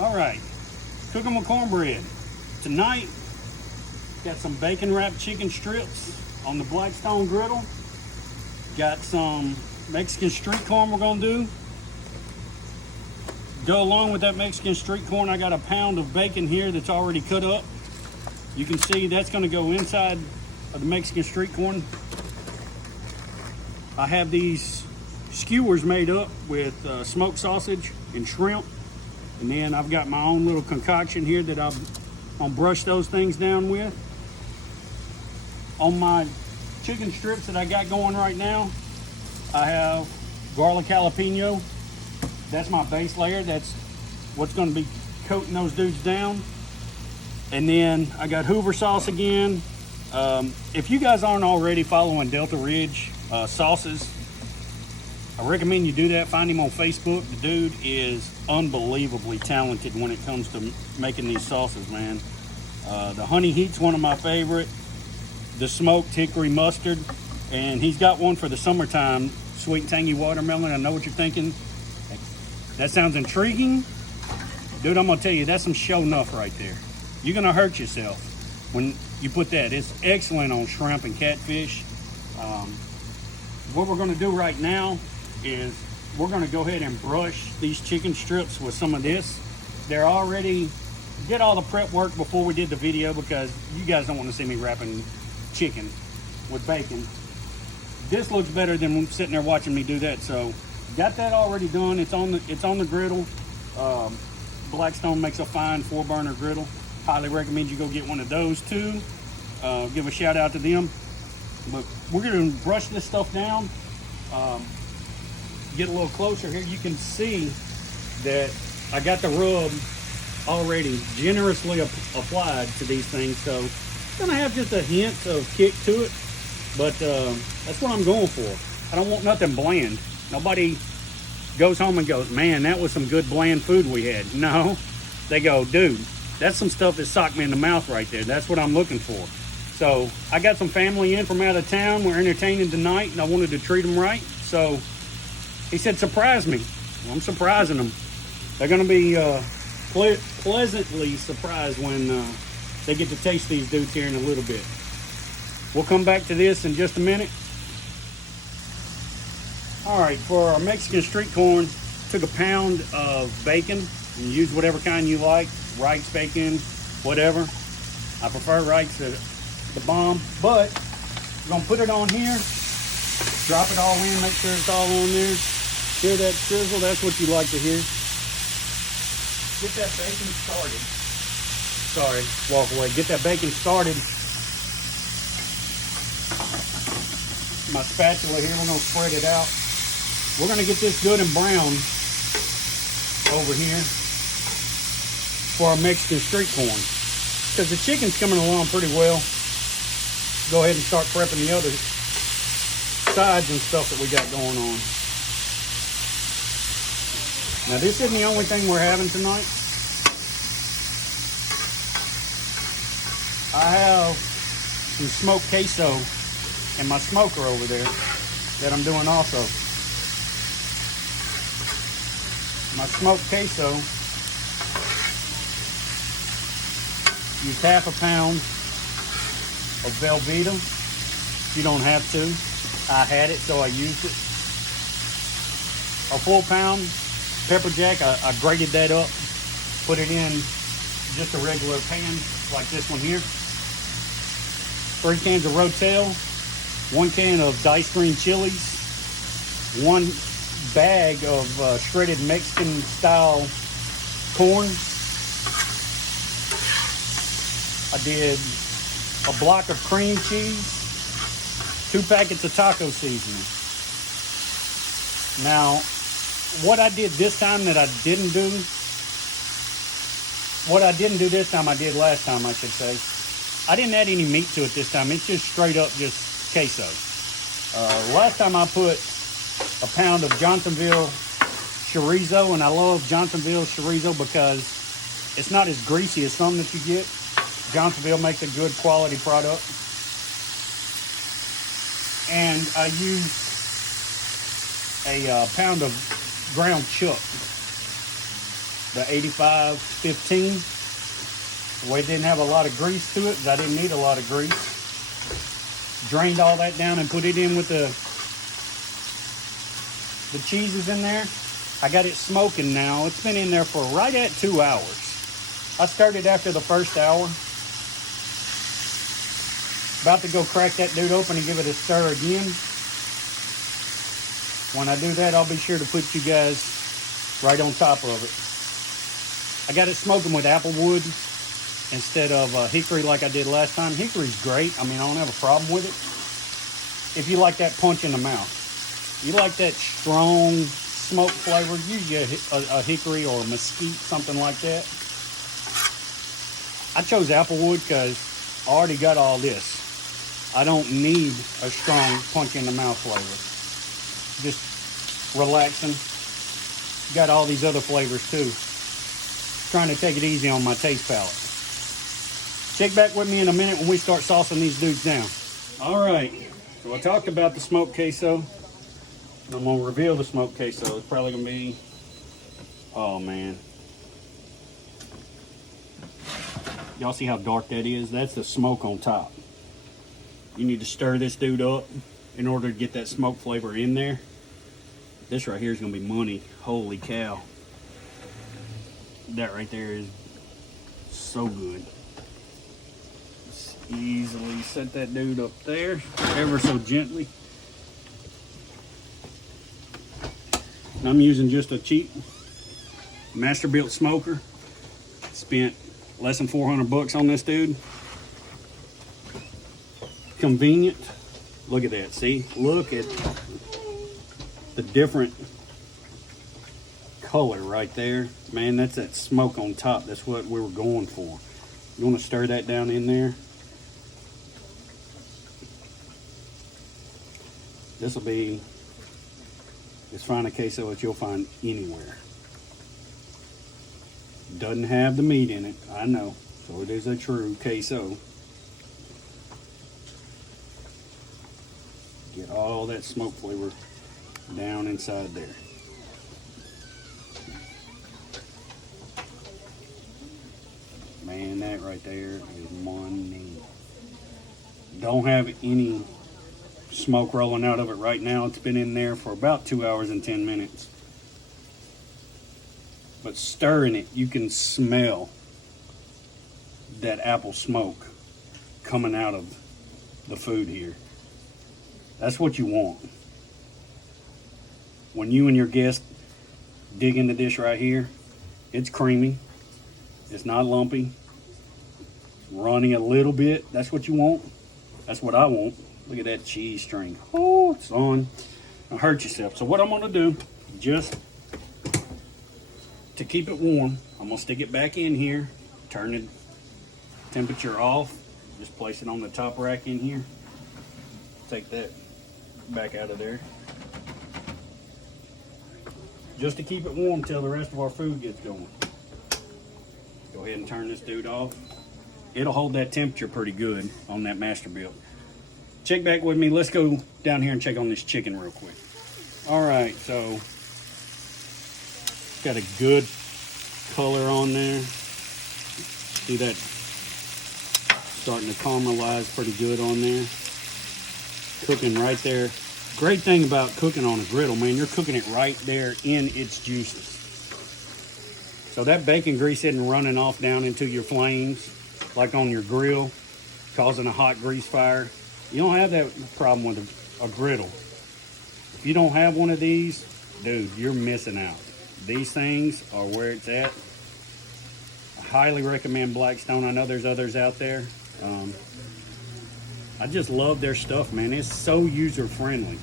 All right, cooking with cornbread. Tonight, got some bacon wrapped chicken strips on the Blackstone griddle. Got some Mexican street corn we're gonna do. Go along with that Mexican street corn, I got a pound of bacon here that's already cut up. You can see that's gonna go inside of the Mexican street corn. I have these skewers made up with smoked sausage and shrimp. And then I've got my own little concoction here that I'm gonna brush those things down with. On my chicken strips that I got going right now, I have garlic jalapeno. That's my base layer. That's what's gonna be coating those dudes down. And then I got Hoover sauce again. If you guys aren't already following Delta Ridge sauces, I recommend you do that. Find him on Facebook. The dude is unbelievably talented when it comes to making these sauces, man. The honey heat's one of my favorite. The smoked hickory mustard, and he's got one for the summertime, sweet and tangy watermelon. I know what you're thinking. That sounds intriguing. Dude, I'm gonna tell you, that's some show enough right there. You're gonna hurt yourself when you put that. It's excellent on shrimp and catfish. What we're gonna do right now is we're gonna go ahead and brush these chicken strips with some of this. They're already, did all the prep work before we did the video because you guys don't want to see me wrapping chicken with bacon. This looks better than sitting there watching me do that. So got that already done. It's on the griddle. Blackstone makes a fine 4-burner griddle. Highly recommend you go get one of those too. Give a shout out to them. But we're gonna brush this stuff down. Get a little closer here. You can see that I got the rub already generously applied to these things. So it's gonna have just a hint of kick to it, but that's what I'm going for. I don't want nothing bland. Nobody goes home and goes, man, that was some good bland food we had. No, they go, dude, that's some stuff that socked me in the mouth right there. That's what I'm looking for. So I got some family in from out of town. We're entertaining tonight, and I wanted to treat them right. So he said, surprise me. Well, I'm surprising them. They're going to be pleasantly surprised when they get to taste these dudes here in a little bit. We'll come back to this in just a minute. All right, for our Mexican street corn, took a pound of bacon, and use whatever kind you like, Wright's bacon, whatever. I prefer Wright's to the bomb, but we're gonna put it on here, drop it all in, make sure it's all on there. Hear that sizzle? That's what you like to hear. Get that bacon started. Sorry, walk away. Get that bacon started. My spatula here, we're gonna spread it out. We're gonna get this good and brown over here for our Mexican street corn. Because the chicken's coming along pretty well. Go ahead and start prepping the other sides and stuff that we got going on. Now this isn't the only thing we're having tonight. I have some smoked queso in my smoker over there that I'm doing also. My smoked queso, use half a pound of Velveeta. You don't have to. I had it, so I used it. A full pound pepper jack, I grated that up, put it in just a regular pan like this one here. 3 cans of Rotel, 1 can of diced green chilies, 1 bag of shredded Mexican style corn. I did a block of cream cheese, 2 packets of taco seasoning. Now, what I did this time that I didn't do, what I didn't do this time I did last time, I should say. I didn't add any meat to it this time. It's just straight up just queso. Last time I put a pound of Johnsonville chorizo, and I love Johnsonville chorizo because it's not as greasy as some that you get. Johnsonville makes a good quality product. And I used a pound of ground chuck. the 85-15. The way it didn't have a lot of grease to it, because I didn't need a lot of grease. Drained all that down and put it in with the cheeses in there. I got it smoking now. It's been in there for right at 2 hours. I started after the first hour. About to go crack that dude open and give it a stir again. When I do that, I'll be sure to put you guys right on top of it. I got it smoking with apple wood instead of hickory like I did last time. Hickory's great. I mean, I don't have a problem with it. If you like that punch in the mouth. You like that strong smoke flavor, use a hickory or a mesquite, something like that. I chose applewood because I already got all this. I don't need a strong punch in the mouth flavor. Just relaxing. Got all these other flavors too. Trying to take it easy on my taste palate. Check back with me in a minute when we start saucing these dudes down. All right, so I talked about the smoked queso. I'm gonna reveal the smoked queso. It's probably gonna be, oh man. Y'all see how dark that is? That's the smoke on top. You need to stir this dude up in order to get that smoke flavor in there. This right here is gonna be money. Holy cow. That right there is so good. Just easily set that dude up there, ever so gently. And I'm using just a cheap Masterbuilt smoker. Spent less than 400 bucks on this dude. Convenient. Look at that, see? Look at the different color right there. Man, that's that smoke on top. That's what we were going for. You want to stir that down in there. This will be as fine a queso that you'll find anywhere. Doesn't have the meat in it, I know. So it is a true queso. Get all that smoke flavor down inside there. Man, that right there is money. Don't have any smoke rolling out of it right now. It's been in there for about 2 hours and 10 minutes. But stirring it, you can smell that apple smoke coming out of the food here. That's what you want. When you and your guest dig into this right here, it's creamy. It's not lumpy. It's runny a little bit. That's what you want. That's what I want. Look at that cheese string. Oh, son. Don't hurt yourself. So what I'm going to do, just to keep it warm, I'm going to stick it back in here, turn the temperature off, just place it on the top rack in here. Take that back out of there. Just to keep it warm till the rest of our food gets going. Go ahead and turn this dude off. It'll hold that temperature pretty good on that Masterbuilt. Check back with me. Let's go down here and check on this chicken real quick. All right, so got a good color on there. See that starting to caramelize pretty good on there. Cooking right there. Great thing about cooking on a griddle, man, you're cooking it right there in its juices. So that bacon grease isn't running off down into your flames like on your grill, causing a hot grease fire. You don't have that problem with a griddle. If you don't have one of these, dude, you're missing out. These things are where it's at. I highly recommend Blackstone. I know there's others out there. I just love their stuff, man. It's so user-friendly.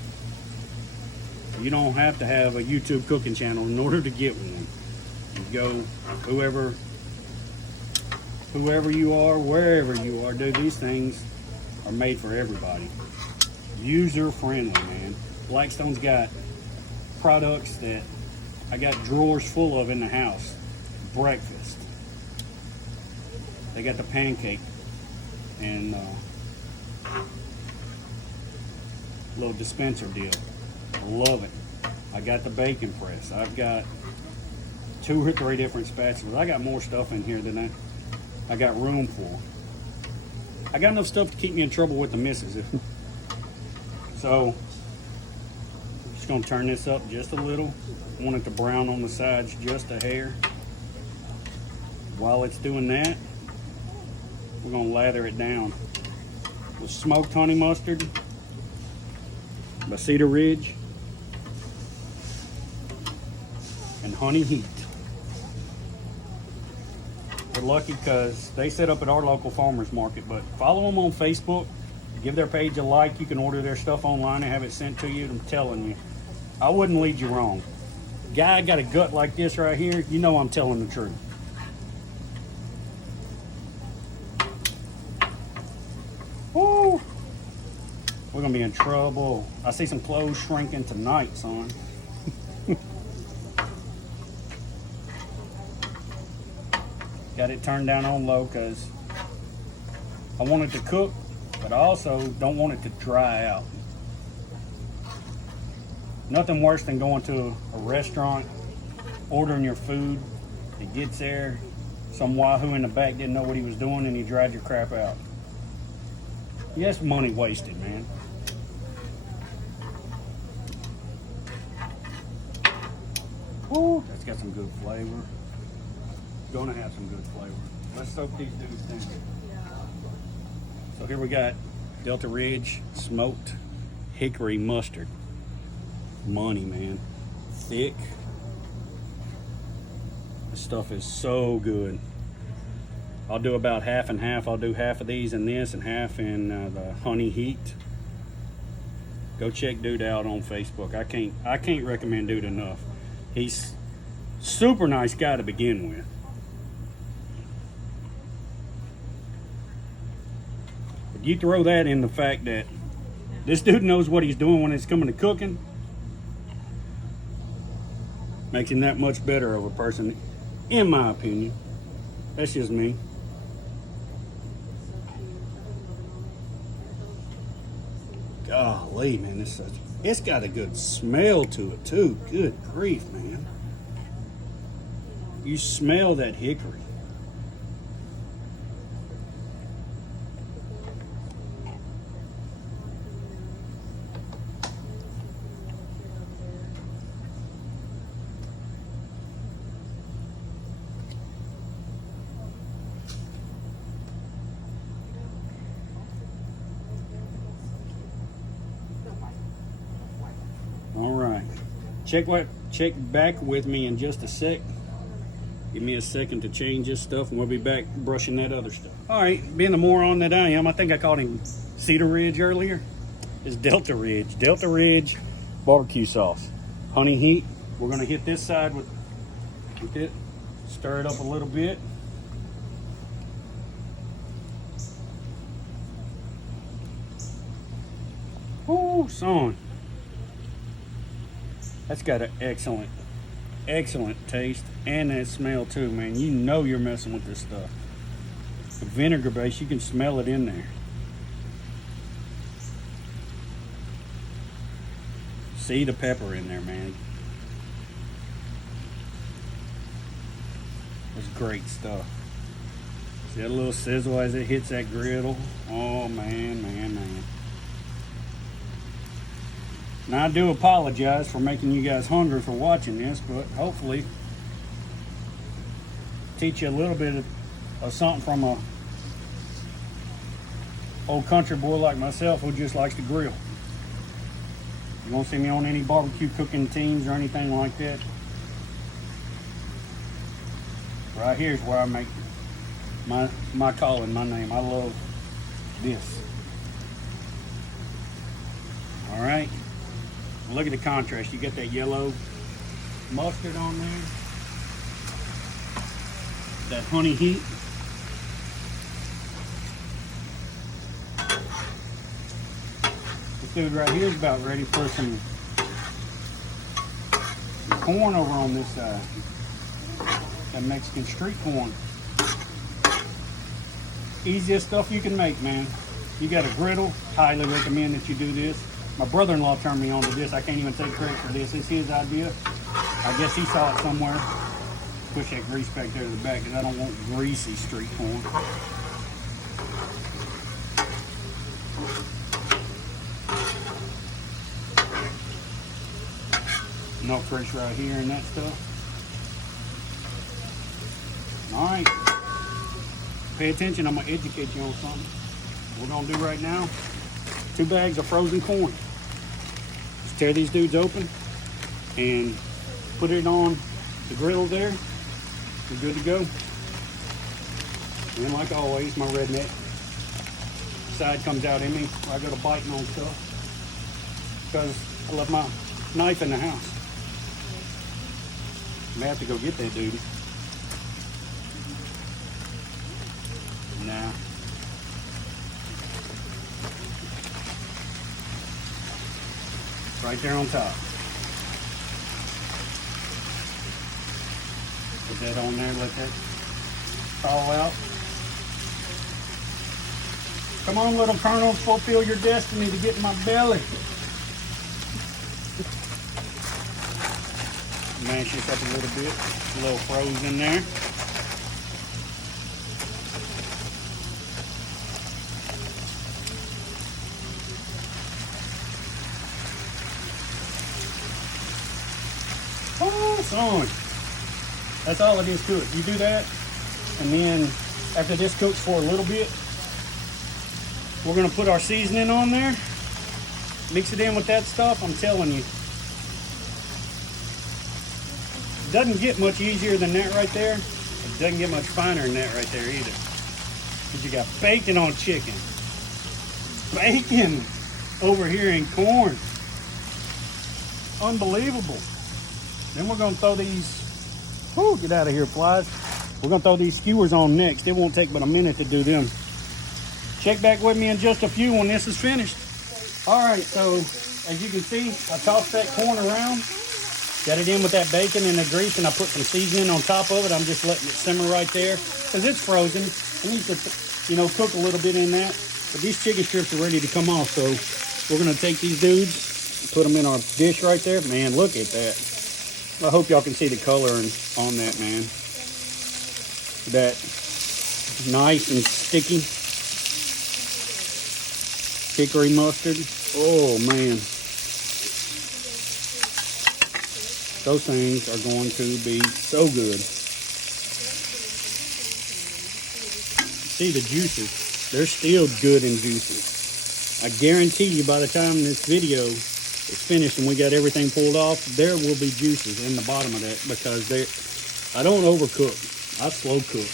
You don't have to have a YouTube cooking channel in order to get one. You go, whoever you are, wherever you are, dude, these things are made for everybody. User-friendly, man. Blackstone's got products that I got drawers full of in the house. Breakfast. They got the pancake and little dispenser deal. I love it. I got the bacon press. I've got 2 or 3 different spatulas. I got more stuff in here than I got room for. I got enough stuff to keep me in trouble with the missus. So, just gonna turn this up just a little. I want it to brown on the sides just a hair. While it's doing that, we're gonna lather it down with smoked honey mustard by Cedar Ridge and honey heat. We're lucky because they set up at our local farmers market, but follow them on Facebook, give their page a like. You can order their stuff online and have it sent to you. I'm telling you, I wouldn't lead you wrong. Guy got a gut like this right here, you know I'm telling the truth. Woo! We're gonna be in trouble. I see some clothes shrinking tonight, son. Got it turned down on low because I want it to cook, but I also don't want it to dry out. Nothing worse than going to a restaurant, ordering your food, it gets there, some wahoo in the back didn't know what he was doing and he dried your crap out. Yes, money wasted, man. Woo, that's got some good flavor. Gonna have some good flavor. Let's soak these dudes down. So here we got Delta Ridge smoked hickory mustard. Money, man. Thick. This stuff is so good. I'll do about half and half. I'll do half of these in this and half in the honey heat. Go check dude out on Facebook. I can't recommend dude enough. He's super nice guy to begin with. But you throw that in the fact that this dude knows what he's doing when it's coming to cooking, makes him that much better of a person, in my opinion. That's just me. Golly, man, it's got a good smell to it too. Good grief, man. You smell that hickory. All right, check back with me in just a sec. Give me a second to change this stuff and we'll be back brushing that other stuff. All right, being the moron that I am, I think I called him Cedar Ridge earlier. It's Delta Ridge. Delta Ridge barbecue sauce. Honey heat. We're gonna hit this side with it, stir it up a little bit. Ooh, son. That's got an excellent taste and that smell too, man. You know you're messing with this stuff. The vinegar base, you can smell it in there. See the pepper in there, man. It's great stuff. See that little sizzle as it hits that griddle? Oh, man. Now, I do apologize for making you guys hungry for watching this, but hopefully teach you a little bit of something from a old country boy like myself who just likes to grill. You won't see me on any barbecue cooking teams or anything like that. Right here's where I make my calling, my name. I love this. All right. Look at the contrast. You get that yellow mustard on there. That honey heat. This dude right here is about ready for some corn over on this side. That Mexican street corn. Easiest stuff you can make, man. You got a griddle, highly recommend that you do this. My brother-in-law turned me on to this. I can't even take credit for this. It's his idea. I guess he saw it somewhere. Push that grease back there to the back because I don't want greasy street corn. No crease right here and that stuff. All right. Pay attention. I'm gonna educate you on something. What we're gonna do right now, 2 bags of frozen corn. Just tear these dudes open and put it on the griddle there. We're good to go. And like always, my redneck side comes out in me. I go to biting on stuff because I left my knife in the house. I may have to go get that dude. Nah. Right there on top. Put that on there, let that thaw out. Come on, little Colonel, fulfill your destiny to get in my belly. Mash this up a little bit. A little froze in there. Oh, son. That's all it is to it. You do that, and then after this cooks for a little bit, we're gonna put our seasoning on there. Mix it in with that stuff. I'm telling you, it doesn't get much easier than that right there. It doesn't get much finer than that right there either. Because you got bacon on chicken, bacon over here in corn. Unbelievable. Then we're gonna throw these. Whoo, get out of here, flies. We're gonna throw these skewers on next. It won't take but a minute to do them. Check back with me in just a few when this is finished. All right, so as you can see, I tossed that corn around, got it in with that bacon and the grease, and I put some seasoning on top of it. I'm just letting it simmer right there because it's frozen. It needs to, cook a little bit in that. But these chicken strips are ready to come off, so we're gonna take these dudes, put them in our dish right there. Man, look at that. I hope y'all can see the color on that, man. That nice and sticky hickory mustard. Oh man, those things are going to be so good. See the juices, they're still good and juicy. I guarantee you by the time this video is finished and we got everything pulled off, there will be juices in the bottom of that because I don't overcook, I slow cook.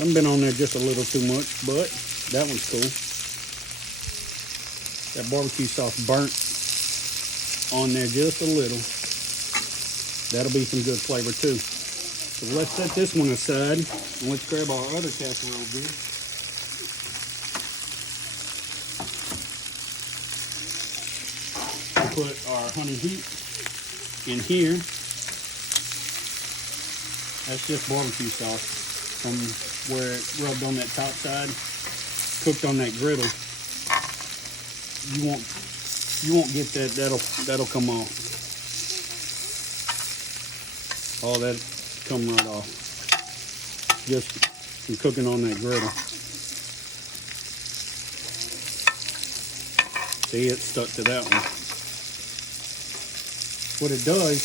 I've been on there just a little too much, but that one's cool. That barbecue sauce burnt on there just a little. That'll be some good flavor too. So let's set this one aside and let's grab our other casserole here. We'll put our honey heat in here. That's just barbecue sauce from where it rubbed on that top side, cooked on that griddle. You won't get that. That'll come off. All that come right off. Just from cooking on that griddle. See, it stuck to that one. What it does,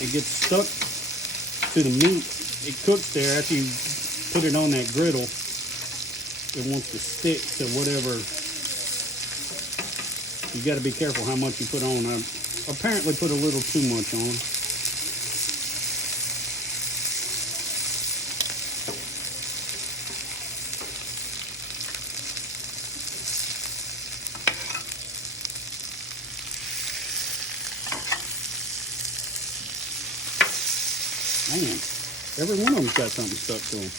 it gets stuck to the meat. It cooks there after you put it on that griddle. It wants to stick to whatever. You got to be careful how much you put on. I apparently put a little too much on. Man, every one of them's got something stuck to them.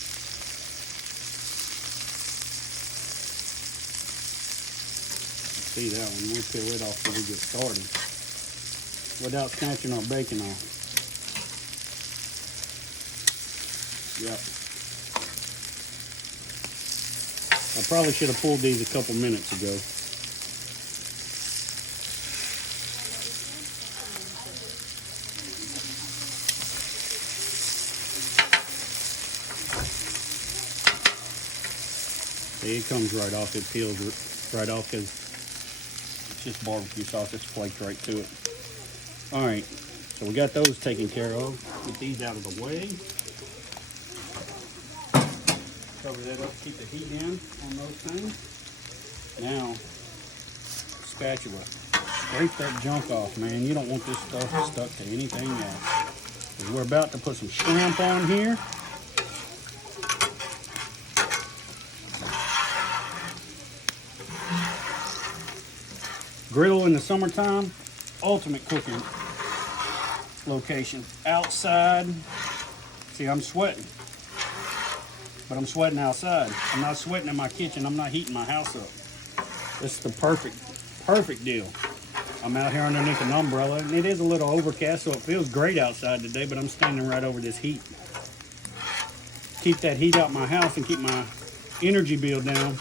See that one, we'll peel it off before we get started without snatching our bacon off. Yep. I probably should have pulled these a couple minutes ago. See, it comes right off. It peels right off because it's just barbecue sauce. It's flaked right to it. All right, so we got those taken care of. Get these out of the way. Cover that up, keep the heat in on those things. Now, spatula. Scrape that junk off, man. You don't want this stuff stuck to anything else. 'Cause we're about to put some shrimp on here. Griddle in the summertime, ultimate cooking location. Outside, see, I'm sweating, but I'm sweating outside. I'm not sweating in my kitchen. I'm not heating my house up. This is the perfect deal. I'm out here underneath an umbrella, and it is a little overcast, so it feels great outside today, but I'm standing right over this heat. Keep that heat out my house and keep my energy bill down.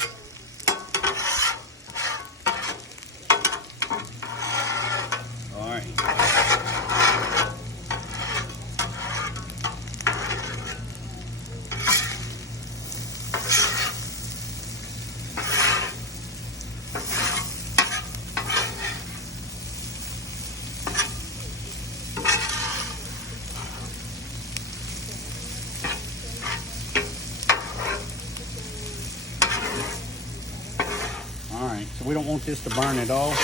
All right. So we don't want this to burn at all.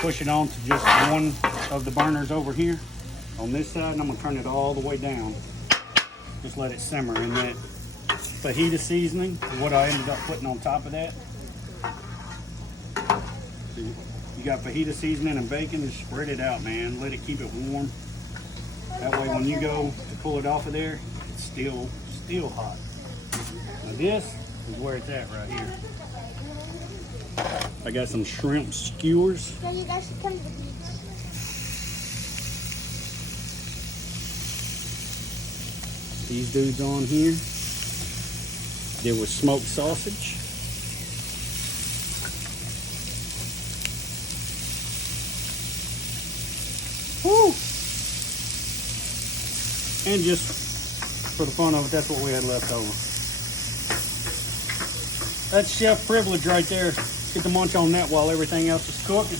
Push it on to just one of the burners over here on this side, and I'm gonna turn it all the way down. Just let it simmer in that fajita seasoning, what I ended up putting on top of that. You got fajita seasoning and bacon, just spread it out, man. Let it keep it warm. That way when you go to pull it off of there, it's still hot. Now this is where it's at right here. I got some shrimp skewers. Yeah, you guys should come to the beach. These dudes on here. There was smoked sausage. Woo! And just for the fun of it, that's what we had left over. That's chef privilege right there. Get to munch on that while everything else is cooking.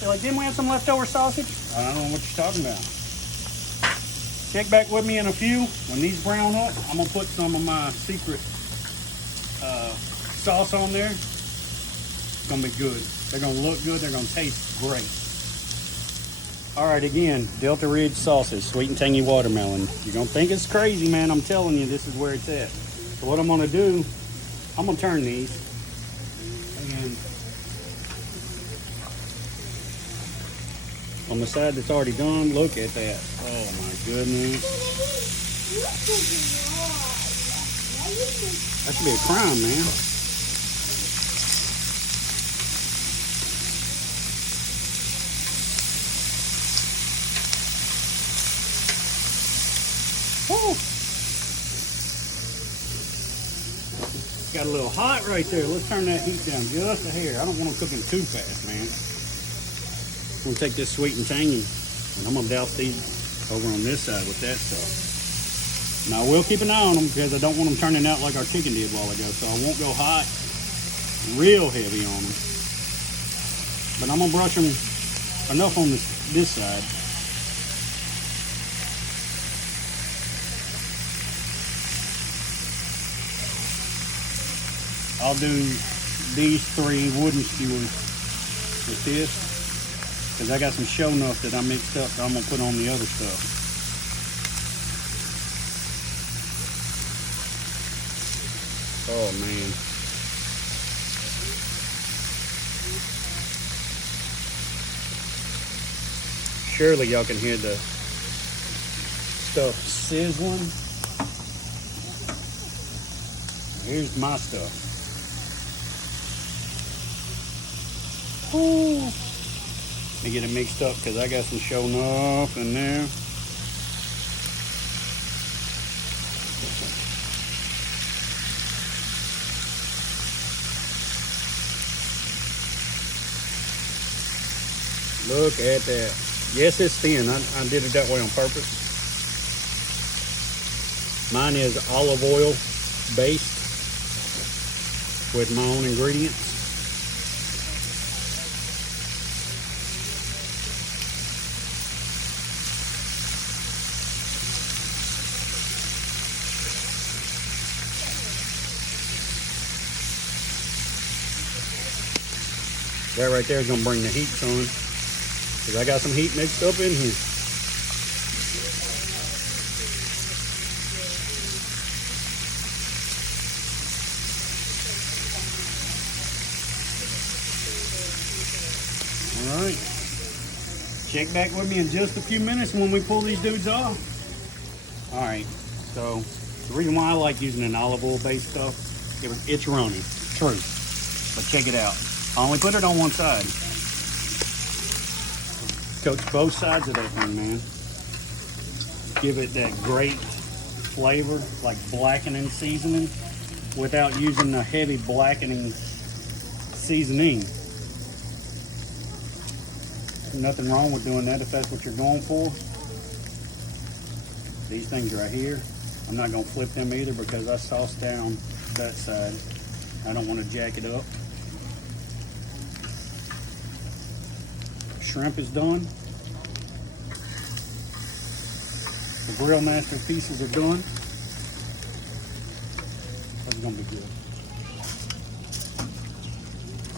They're like, didn't we have some leftover sausage? I don't know what you're talking about. Check back with me in a few. When these brown up, I'm gonna put some of my secret sauce on there. It's gonna be good. They're gonna look good. They're gonna taste great. All right, again, Delta Ridge sausage, sweet and tangy watermelon. You're gonna think it's crazy, man. I'm telling you, this is where it's at. So what I'm gonna do, I'm gonna turn these and on the side that's already done, look at that. Oh my goodness. That should be a crime, man. Woo. Got a little hot right there. Let's turn that heat down just a hair. I don't want them cooking too fast, man. I'm gonna take this sweet and tangy, and I'm gonna douse these over on this side with that stuff. Now I will keep an eye on them because I don't want them turning out like our chicken did a while ago. So I won't go hot, real heavy on them. But I'm gonna brush them enough on this side. I'll do these 3 wooden skewers with this because I got some show nuts that I mixed up that I'm gonna put on the other stuff. Oh man. Surely y'all can hear the stuff sizzling. Here's my stuff. Ooh. Let me get it mixed up because I got some show nuts in there. Look at that. Yes, it's thin. I did it that way on purpose. Mine is olive oil based with my own ingredients. That right there is gonna bring the heat on, because I got some heat mixed up in here. All right, check back with me in just a few minutes when we pull these dudes off. All right, so the reason why I like using an olive oil based stuff, it's runny, true, but check it out. I only put it on one side. Coat both sides of that thing, man. Give it that great flavor, like blackening seasoning, without using the heavy blackening seasoning. Nothing wrong with doing that if that's what you're going for. These things right here, I'm not gonna flip them either because I sauced down that side. I don't want to jack it up. Shrimp is done. The Grill Master pieces are done. That's gonna be good.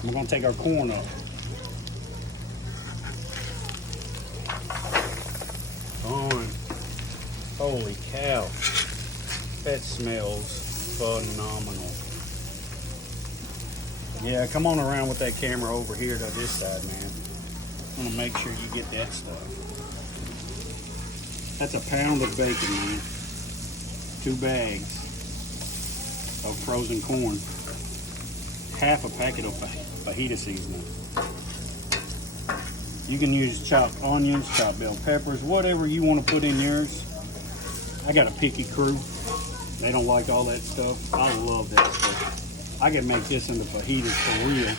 We're gonna take our corn up. Corn. Holy cow. That smells phenomenal. Yeah, come on around with that camera over here to this side, man. I want to make sure you get that stuff. That's a pound of bacon, man. 2 bags of frozen corn. Half a packet of fajita seasoning. You can use chopped onions, chopped bell peppers, whatever you want to put in yours. I got a picky crew. They don't like all that stuff. I love that stuff. I can make this into fajitas for real,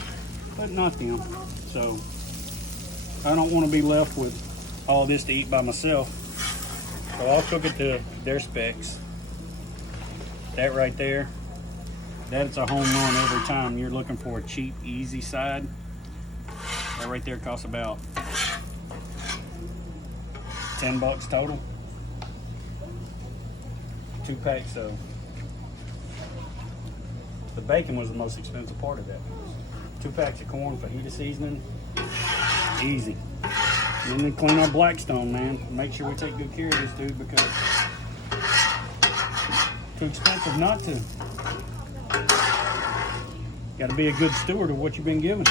but not them. So I don't want to be left with all this to eat by myself. So I'll cook it to their specs. That right there, that's a home run every time you're looking for a cheap, easy side. That right there costs about $10 total. 2 packs of. The bacon was the most expensive part of that. 2 packs of corn, fajita seasoning, easy. And then clean our Blackstone, man. Make sure we take good care of this dude because it's too expensive not to. Got to be a good steward of what you've been given.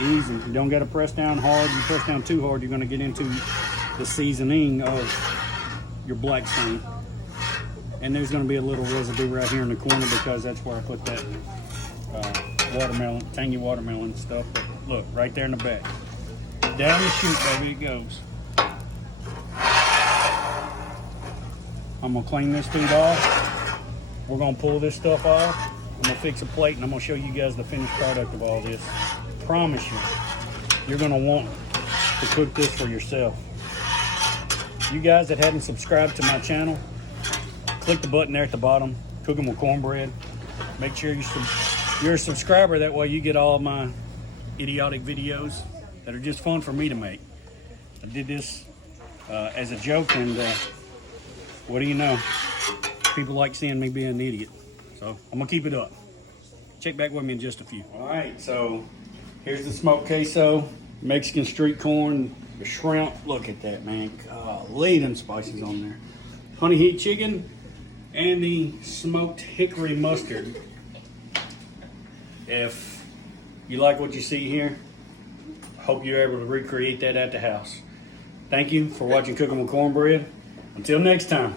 Easy. You don't got to press down hard. You press down too hard, you're going to get into the seasoning of your Blackstone. And there's going to be a little residue right here in the corner because that's where I put that watermelon, tangy watermelon stuff. But look, right there in the back. Down the chute, baby, it goes. I'm going to clean this dude off. We're going to pull this stuff off. I'm going to fix a plate and I'm going to show you guys the finished product of all this. Promise you, you're going to want to cook this for yourself. You guys that haven't subscribed to my channel, click the button there at the bottom, Cooking with Cornbread. Make sure you're a subscriber, that way you get all of my idiotic videos that are just fun for me to make. I did this as a joke, and what do you know? People like seeing me being an idiot. So I'm gonna keep it up. Check back with me in just a few. All right, so here's the smoked queso, Mexican street corn, the shrimp. Look at that, man. Golly, them spices on there. Honey heat chicken, and the smoked hickory mustard. If you like what you see here, hope you're able to recreate that at the house. Thank you for watching Cooking with Cornbread. Until next time.